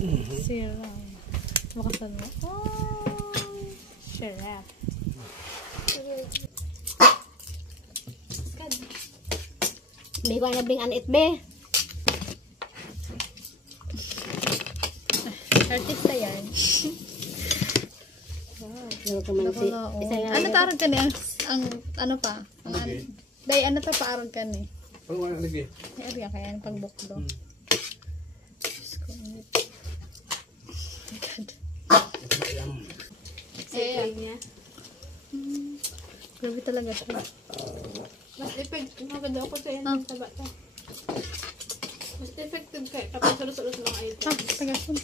Sira. Makasan mo. Oh, sarap. May ko na bing anit be. Artista yan. Ano tarong ka ni? Ang ano pa? Ang day ano ta paarong ka ni? Ano nga lagi? Ay, ariya kaya yung pagbukdo. Niya. Grabe talaga siya. Mas effective. Maganda ako sa yan. Taba to. Mas effective kayo kapag sulos-sulos lang kayo. Tagasun.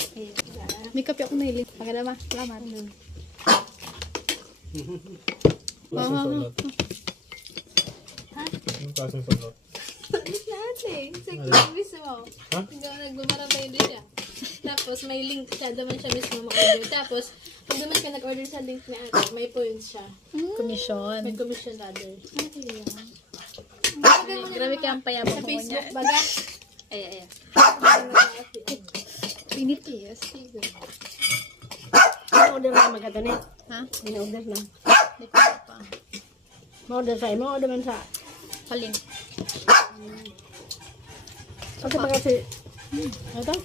May kape ako na hiling. Maganda ma. Salamat. Ha? Yung klaseng sunod. Alis na ate. Sa mismo. Hanggang nagbumarang tayo din siya. Tapos may link siya. Daman siya mismo mag-order. Tapos pag naman ka nag-order sa link ni ate, may points siya. Commission. May commission rather. Grabe kaya ang payabang Sa mo Facebook niya. baga. Ay. Yes. Order na magkaganit. Ha? Order na. Hindi ko pa. Ma-order sa imo, order man sa. Halin. Kasi pa kasi, ano to?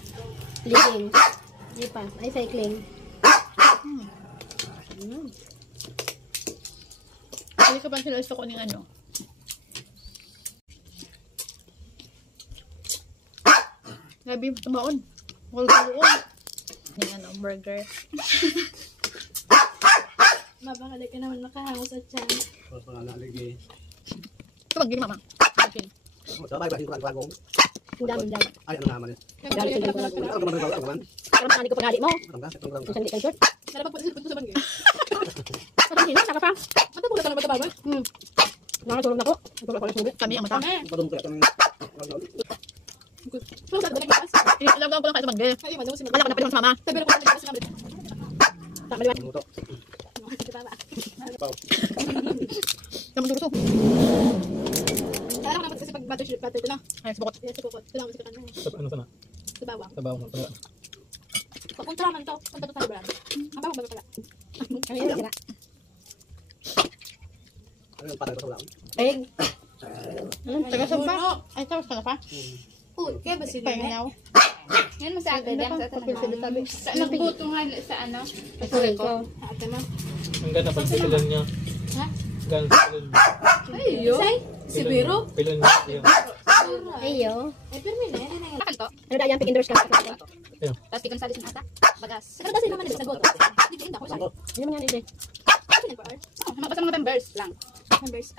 Living. Di pa. Ay, cycling. Hindi ka pa sila gusto ko ng ano. Grabe, tumaon. Kulkuloon. Yung ano, burger. Mabakali ka naman makahango sa tiyan. Tapos mga nalagi. Ito mag mama. Okay. Sabay ba yung kurang-kurang? Ang dami. Ay, ano naman yun? Dami sa Ano naman? Ano naman? Para makani ko paghali mo. Ano naman? Ano naman? Ang sandi kang short. Narapagpunta sa bangge. Kasi hindi na, saka pa. Mata po ka na magkababa? Nakatulog na ko. Natulog ko lang sumit. Kami ang mata. Padung ko yan. So, sa balik ka. Ilagaw ko lang kayo sa bagay. Ay, man, si Wala ko na pwede sa mama. Sabi ko na sa namin. Tama liwan. Luto. Kamu duro to. Alam ko naman kasi pag butter ito na. Ay, subukot. Yan sa bukod. Ito lang kasi kanina. Ano sana? Sa bawang. Sa bawang. Pag kontra man to, punta to sa brand. Ang bawang baga pala. Kami yung sira. Ano yung patay ko sa bawang? Egg. Taga saan pa? Ay, tapos ka na pa? Uy, kaya ba sila? Pahingaw. Yan mo sa akin. Yan sa akin. Nagbuto nga sa ano? Pasurin ko. Ate mo. Ang ganda pag pilon niya. Ha? Ganda pilon. Ay, yun. Si Biro? Pilon niya. Ayo. Eh, pero may na. Yan na yan. Ano dahil yung pick indoors ka? Ayun. Tapos kikang salis ng ata. Bagas. Pero kasi naman nila sa goto. Hindi ko ako siya. Ano man yan, Ije? Ano yan pa? Mabasa mga members lang. Members.